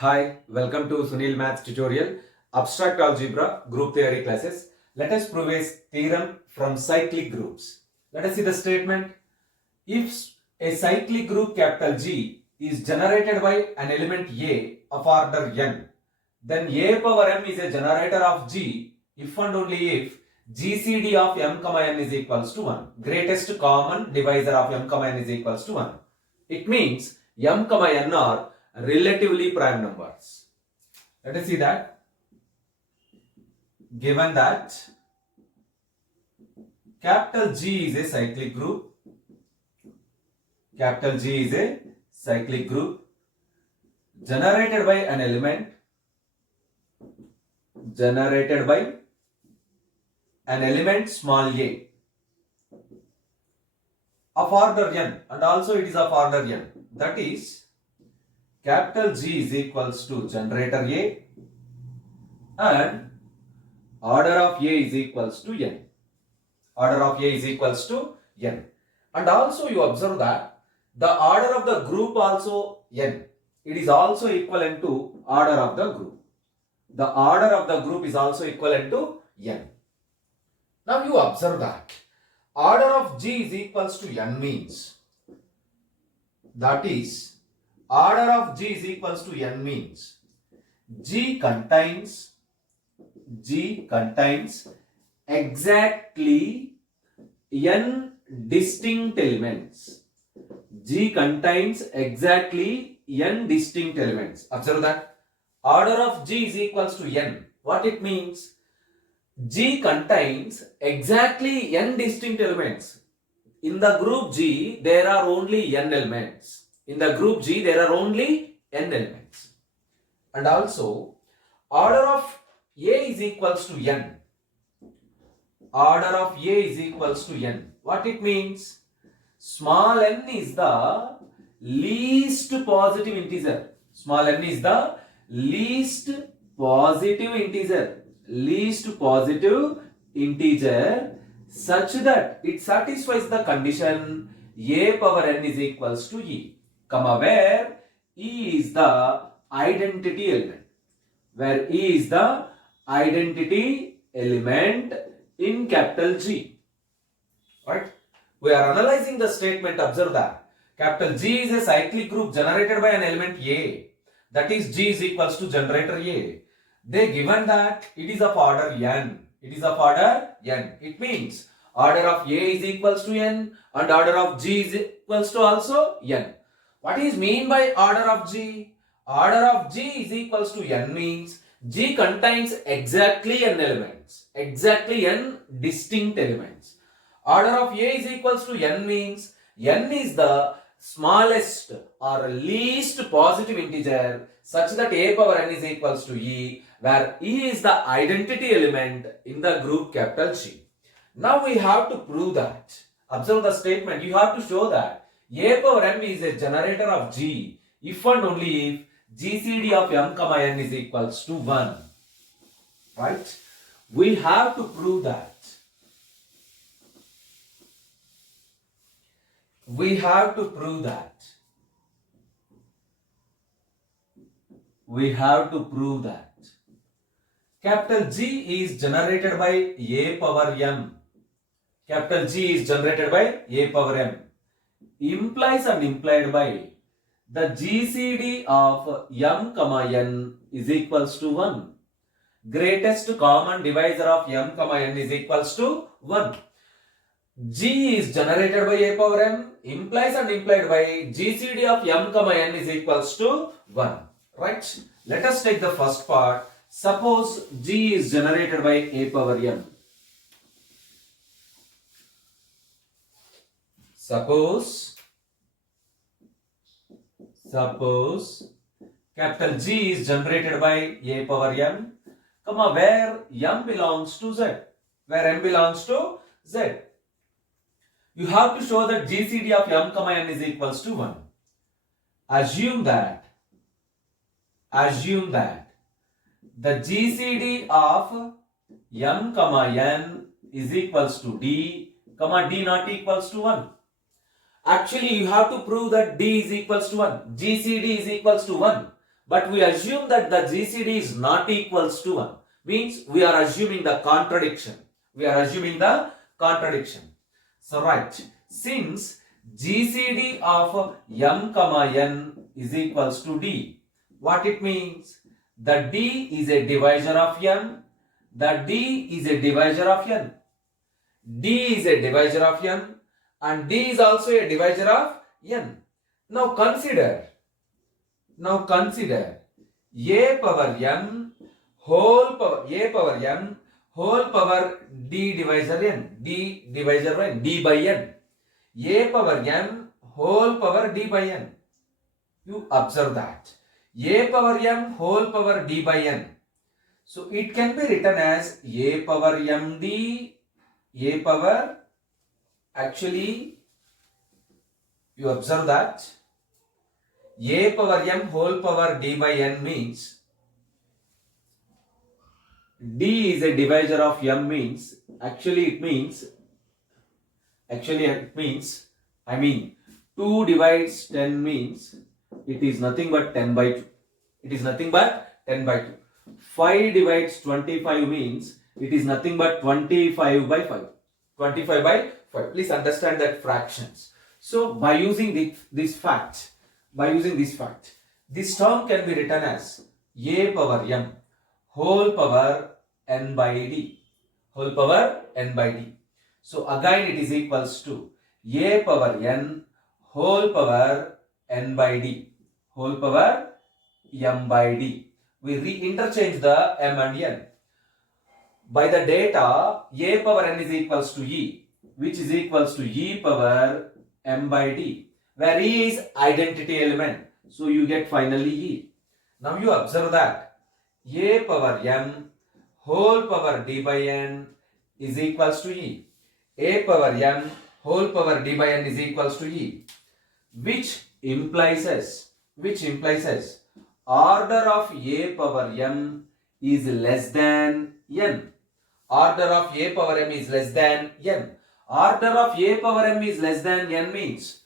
Hi, welcome to Sunil Maths tutorial, Abstract Algebra, Group Theory classes. Let us prove a theorem from cyclic groups. Let us see the statement. If a cyclic group capital G is generated by an element A of order n, then A power m is a generator of G if and only if GCD of m comma n is equals to 1. Greatest common divisor of m comma n is equals to 1. It means m comma n are relatively prime numbers. Let us see that. Given that capital G is a cyclic group, capital G is a cyclic group generated by an element small a of order n, and also it is of order n. That is, capital G is equals to generator A and order of A is equals to n. Order of A is equals to n. And also you observe that the order of the group also n. It is also equivalent to order of the group. The order of the group is also equivalent to n. Now you observe that order of G is equals to n means, that is, order of G is equals to n means G contains exactly n distinct elements. G contains exactly n distinct elements. Observe that order of G is equals to n. What it means? G contains exactly n distinct elements. In the group G, there are only n elements. In the group G, there are only n elements. And also, order of A is equals to n. Order of A is equals to n. What it means? Small n is the least positive integer. Small n is the least positive integer such that it satisfies the condition A power n is equals to E, where E is the identity element. Where E is the identity element in capital G. Right? We are analyzing the statement. Observe that capital G is a cyclic group generated by an element A. That is, G is equals to generator A. They given that it is of order n. It is of order n. It means order of A is equals to n and order of G is equals to also n. What is mean by order of G? Order of G is equals to n means G contains exactly n elements. Exactly n distinct elements. Order of A is equals to n means n is the smallest or least positive integer such that A power n is equals to E, where E is the identity element in the group capital G. Now we have to prove that. Observe the statement. You have to show that A power m is a generator of G if and only if GCD of m comma n is equals to 1. Right? We have to prove that. We have to prove that. Capital G is generated by A power m. Capital G is generated by A power m. Implies and implied by the GCD of m comma n is equals to 1. Greatest common divisor of m comma n is equals to 1. G is generated by A power m, implies and implied by GCD of m comma n is equals to 1. Right? Let us take the first part. Suppose G is generated by A power m. Suppose capital G is generated by A power m, where m belongs to Z. Where m belongs to Z. You have to show that GCD of m comma n is equals to 1. Assume that the GCD of m comma n is equals to D, D not equals to 1. Actually, you have to prove that D is equals to 1. GCD is equals to 1. but we assume that the GCD is not equals to 1. Means we are assuming the contradiction. We are assuming the contradiction. So right, since GCD of m comma n is equals to d, what it means? The d is a divisor of m. The d is a divisor of n. D is a divisor of n and D is also a divisor of n. Now consider a power m whole power d divisor n, d divisor n, d by n, a power m whole power d by n. You observe that a power m whole power d by n. So it can be written as a power md, a power, actually you observe that a power m whole power d by n means d is a divisor of m means it means 2 divides 10 means it is nothing but 10 by 2. It is nothing but 10 by 2. 5 divides 25 means it is nothing but 25 by 5. 25 by 5. Please understand that fractions. So by using this fact, this term can be written as a power m whole power n by d. Whole power n by d. So again it is equals to a power n whole power n by d. Whole power m by d. We interchange the m and n. By the data, a power n is equals to e, which is equals to e power m by d, where e is identity element. So you get finally e. Now you observe that a power m whole power d by n is equals to e. A power m whole power d by n is equals to e, which implies order of a power m is less than n. Order of a power m is less than n. Order of a power m is less than n means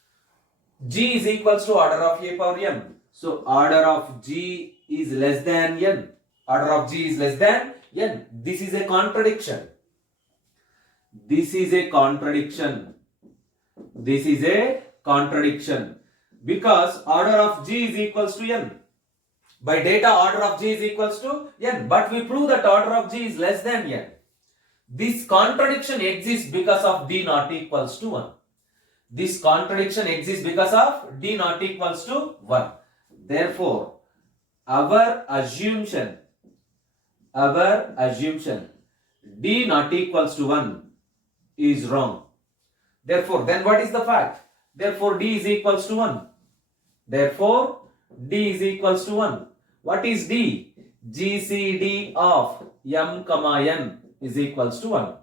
g is equals to order of a power m. So order of g is less than n. Order of g is less than n. This is a contradiction. This is a contradiction. This is a contradiction. Because order of g is equals to n. By data, order of g is equals to n. But we prove that order of g is less than n. This contradiction exists because of d not equals to 1. This contradiction exists because of d not equals to 1. Therefore, our assumption d not equals to 1 is wrong. Therefore, then what is the fact? Therefore, d is equals to 1. Therefore, d is equals to 1. What is d? GCD of m comma n is equals to 1.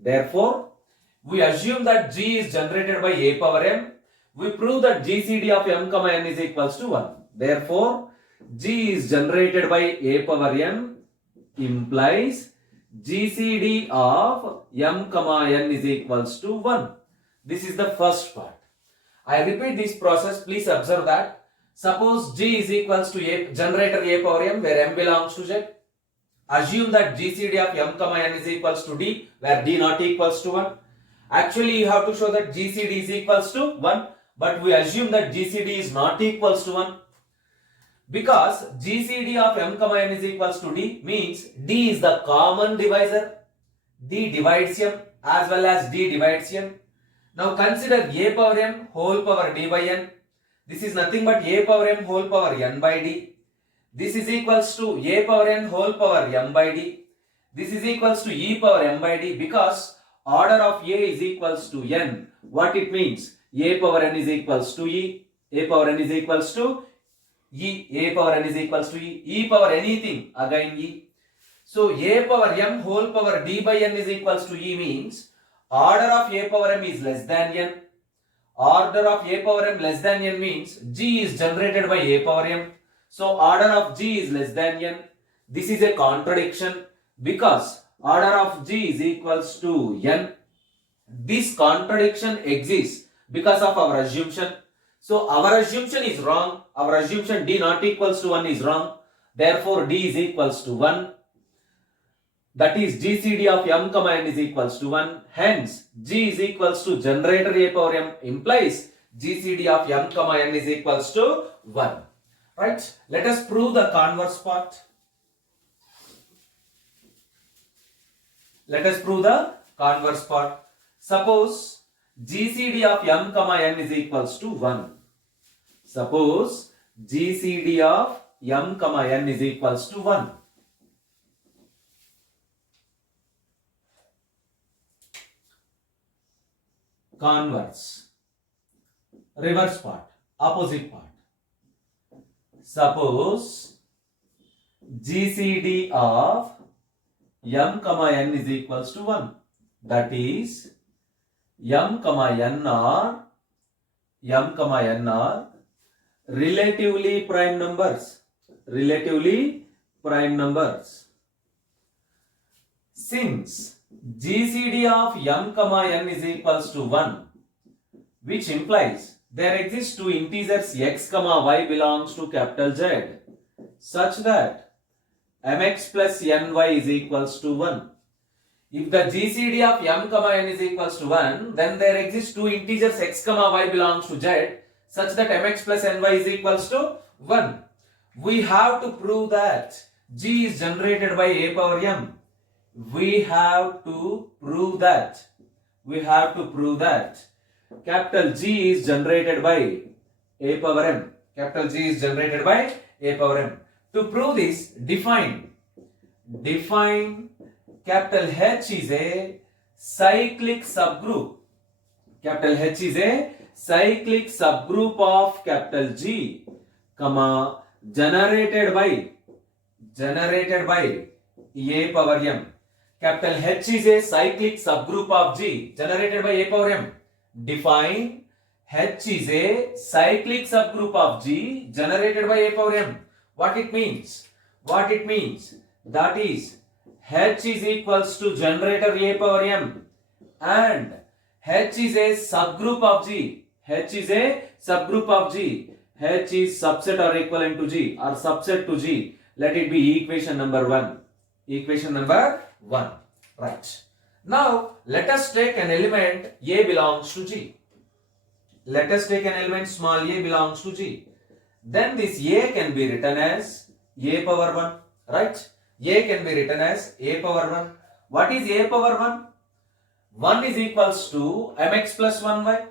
Therefore, we assume that g is generated by a power m. We prove that GCD of m comma n is equals to 1. Therefore, g is generated by a power m implies GCD of m comma n is equals to 1. This is the first part. I repeat this process. Please observe that. Suppose g is equals to a generator a power m where m belongs to z. Assume that GCD of m comma n is equals to d where d not equals to 1. Actually, you have to show that GCD is equals to 1, but we assume that GCD is not equals to 1. Because GCD of m comma n is equals to d means d is the common divisor. D divides m as well as d divides n. Now consider a power m whole power d by n. This is nothing but a power m whole power n by d. This is equals to a power n whole power m by d. This is equals to e power m by d because order of a is equals to n. What it means? A power n is equals to e. A power n is equals to e. A power n is equals to e. E power anything again e. So a power m whole power d by n is equals to e means order of a power m is less than n. Order of a power m less than n means g is generated by a power m. So order of g is less than n. This is a contradiction because order of g is equals to n. This contradiction exists because of our assumption. So our assumption is wrong. our assumption D not equals to 1 is wrong. Therefore, D is equals to 1. That is GCD of m comma n is equals to 1. Hence, G is equals to generator a power m implies GCD of m comma n is equals to 1. Right? Let us prove the converse part. Let us prove the converse part. Suppose GCD of m comma n is equals to 1. Suppose GCD of m comma n is equals to 1. Converse, reverse part, opposite part. Suppose GCD of m comma n is equals to 1. That is m comma n are relatively prime numbers. Relatively prime numbers. Since GCD of m comma n is equals to 1, which implies there exist two integers x comma y belongs to capital Z, such that mx plus ny is equals to 1. If the GCD of m comma n is equals to 1, then there exist two integers x comma y belongs to Z, such that mx plus ny is equals to 1. We have to prove that G is generated by a power m. We have to prove that capital G is generated by a power m. Capital G is generated by a power m. To prove this, define capital H is a cyclic subgroup. Capital H is a cyclic subgroup of capital G, comma, generated by a power m. Capital H is a cyclic subgroup of G generated by a power m. Define H is a cyclic subgroup of G generated by a power m. What it means? That is H is equals to generator a power m and H is a subgroup of G. H is a subgroup of G. H is subset or equivalent to G or subset to G. Let it be equation number 1. Equation number 1. Right. Now, let us take an element A belongs to G. Let us take an element small a belongs to G. Then this A can be written as a power 1. Right? A can be written as a power 1. What is a power 1? 1 is equals to mx plus 1y.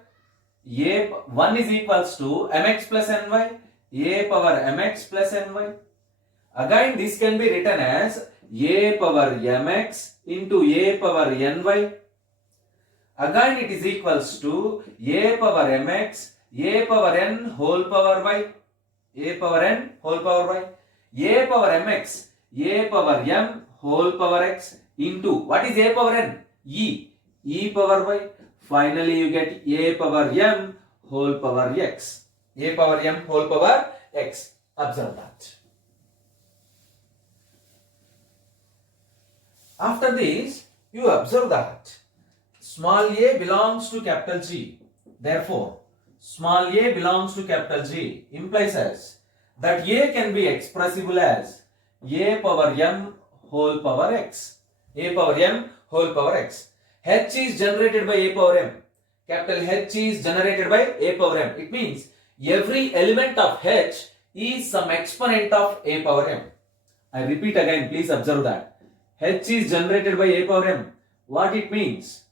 1 is equals to mx plus ny. A power mx plus ny. Again, this can be written as a power mx into a power ny. Again, it is equals to a power mx, a power n whole power y. A power n whole power y. A power mx, a power m whole power x into, what is a power n? E power y. Finally, you get a power m whole power x. A power m whole power x. Observe that. After this, you observe that small a belongs to capital G. Therefore, small a belongs to capital G implies as that a can be expressible as a power m whole power x. A power m whole power x. H is generated by a power m. Capital H is generated by a power m. It means every element of H is some exponent of a power m. I repeat again, please observe that. H is generated by a power m. What it means?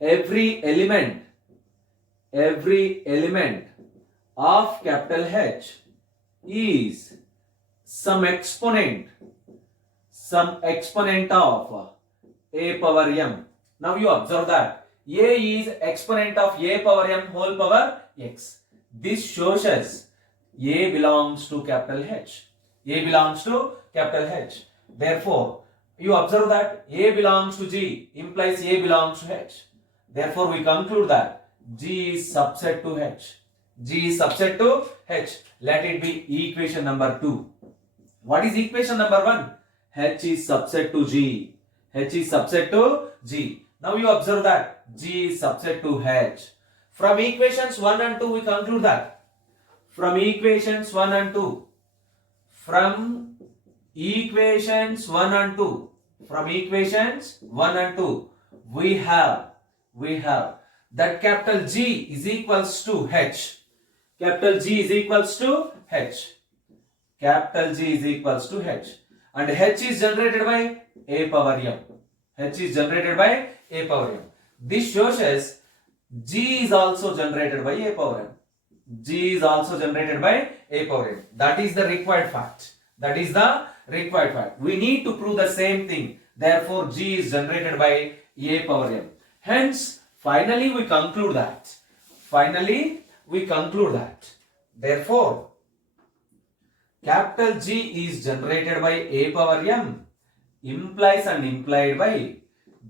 Every element of capital H is some exponent of a power m. Now you observe that a is exponent of a power m whole power x. This shows us a belongs to capital H. A belongs to capital H. Therefore, you observe that a belongs to G implies a belongs to H. Therefore, we conclude that G is subset to H. G is subset to H. Let it be equation number 2. What is equation number 1? H is subset to G. H is subset to G. Now you observe that G is subset to H. From equations 1 and 2, we conclude that from equations 1 and 2, from equations 1 and 2, from equations 1 and 2, we have that capital G is equals to H. Capital G is equals to H. Capital G is equals to H. And H is generated by A power M. H is generated by A power M. This shows us G is also generated by A power M. G is also generated by A power M. That is the required fact. That is the required fact. We need to prove the same thing. Therefore, G is generated by A power M. Hence, finally we conclude that. Therefore, capital G is generated by A power M implies and implied by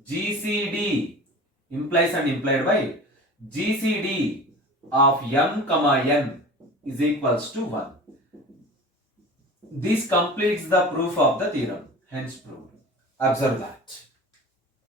GCD GCD of M comma N is equals to 1. This completes the proof of the theorem. Hence proved. Observe that.